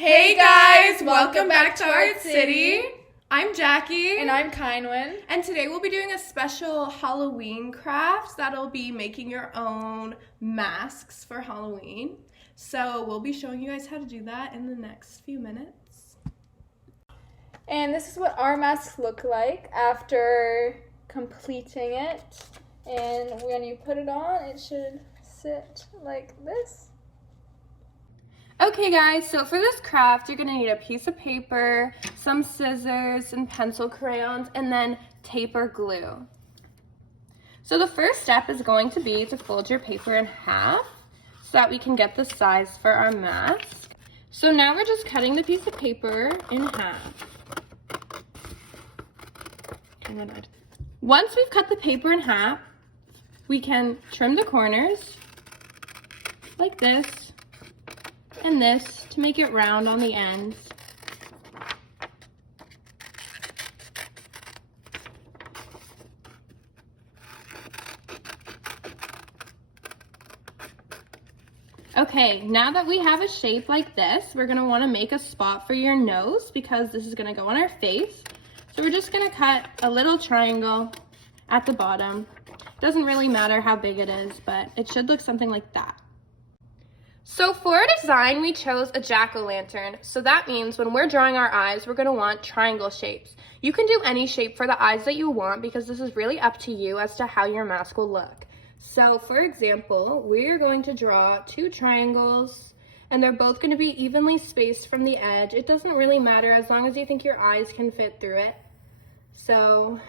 Hey guys, welcome back to Art City. I'm Jackie. And I'm Kynwin. And today we'll be doing a special Halloween craft that'll be making your own masks for Halloween. So we'll be showing you guys how to do that in the next few minutes. And this is what our masks look like after completing it. And when you put it on, it should sit like this. Okay guys, so for this craft, you're gonna need a piece of paper, some scissors and pencil crayons, and then tape or glue. So the first step is going to be to fold your paper in half so that we can get the size for our mask. So now we're just cutting the piece of paper in half. Once we've cut the paper in half, we can trim the corners like this and this to make it round on the ends. Okay, now that we have a shape like this, we're gonna wanna make a spot for your nose because this is gonna go on our face. So we're just gonna cut a little triangle at the bottom. Doesn't really matter how big it is, but it should look something like that. So for our design, we chose a jack-o'-lantern. So that means when we're drawing our eyes, we're gonna want triangle shapes. You can do any shape for the eyes that you want because this is really up to you as to how your mask will look. So for example, we're going to draw 2 triangles and they're both gonna be evenly spaced from the edge. It doesn't really matter as long as you think your eyes can fit through it. So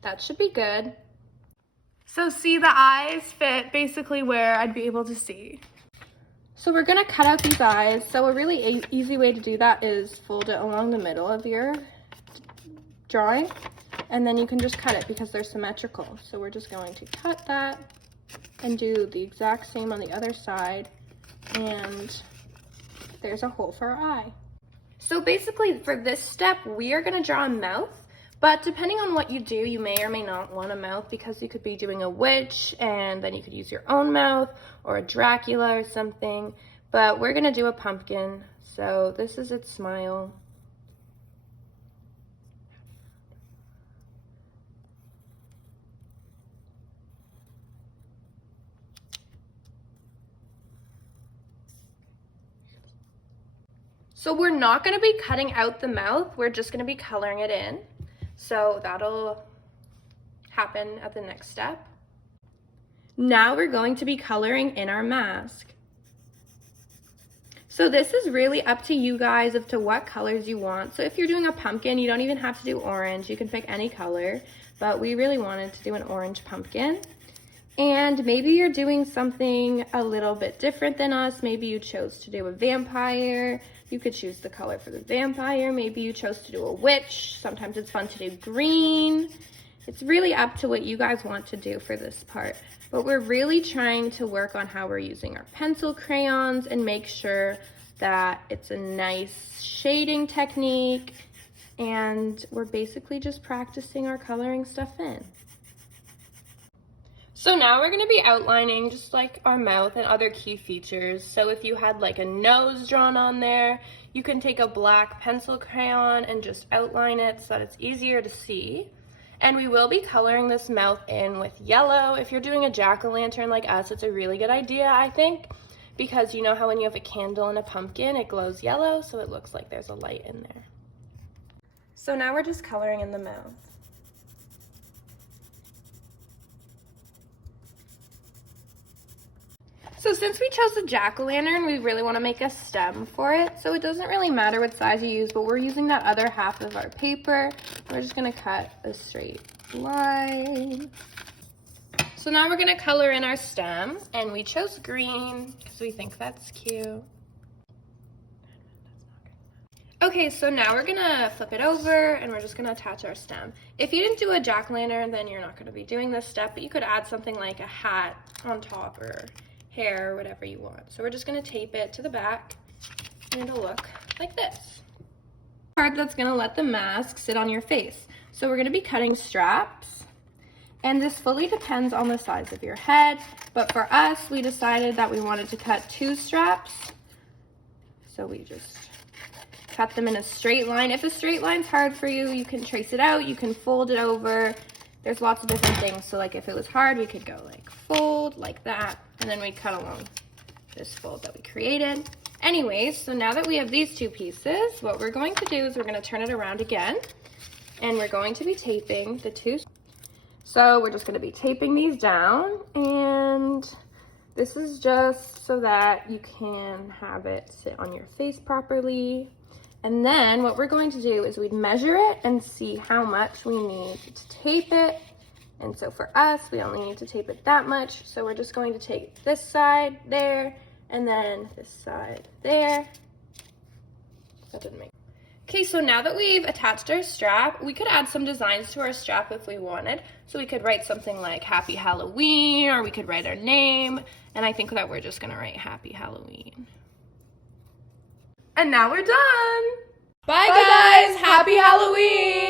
that should be good. So see, the eyes fit basically where I'd be able to see. So we're gonna cut out these eyes. So a really easy way to do that is fold it along the middle of your drawing, and then you can just cut it because they're symmetrical. So we're just going to cut that and do the exact same on the other side, and there's a hole for our eye. So basically for this step, we are gonna draw a mouth, but depending on what you do, you may or may not want a mouth because you could be doing a witch and then you could use your own mouth or a Dracula or something. But we're gonna do a pumpkin. So this is its smile. So we're not gonna be cutting out the mouth, we're just gonna be coloring it in. So that'll happen at the next step. Now we're going to be coloring in our mask. So this is really up to you guys as to what colors you want. So if you're doing a pumpkin, you don't even have to do orange. You can pick any color, but we really wanted to do an orange pumpkin. And maybe you're doing something a little bit different than us. Maybe you chose to do a vampire. You could choose the color for the vampire. Maybe you chose to do a witch. Sometimes it's fun to do green. It's really up to what you guys want to do for this part. But we're really trying to work on how we're using our pencil crayons and make sure that it's a nice shading technique. And we're basically just practicing our coloring stuff in. So now we're gonna be outlining just like our mouth and other key features. So if you had like a nose drawn on there, you can take a black pencil crayon and just outline it so that it's easier to see. And we will be coloring this mouth in with yellow. If you're doing a jack-o'-lantern like us, it's a really good idea, I think, because you know how when you have a candle and a pumpkin, it glows yellow, so it looks like there's a light in there. So now we're just coloring in the mouth. So since we chose the jack-o'-lantern, we really want to make a stem for it. So it doesn't really matter what size you use, but we're using that other half of our paper. We're just going to cut a straight line. So now we're going to color in our stem, and we chose green because we think that's cute. Okay, so now we're gonna flip it over and we're just gonna attach our stem. If you didn't do a jack-o'-lantern, then you're not gonna be doing this step, but you could add something like a hat on top or hair or whatever you want. So we're just gonna tape it to the back and it'll look like this. Part that's gonna let the mask sit on your face. So we're gonna be cutting straps, and this fully depends on the size of your head, but for us, we decided that we wanted to cut 2 straps. So we just cut them in a straight line. If a straight line's hard for you, you can trace it out, you can fold it over. There's lots of different things. So like if it was hard, we could go like fold like that, and then we cut along this fold that we created. Anyways, so now that we have these two pieces, what we're going to do is we're going to turn it around again, and we're going to be taping the two. So we're just going to be taping these down, and this is just so that you can have it sit on your face properly. And then what we're going to do is we'd measure it and see how much we need to tape it. And so for us, we only need to tape it that much. So we're just going to take this side there, and then this side there. That didn't make. Okay, so now that we've attached our strap, we could add some designs to our strap if we wanted. So we could write something like Happy Halloween, or we could write our name. And I think that we're just gonna write Happy Halloween. And now we're done. Bye guys, happy Halloween!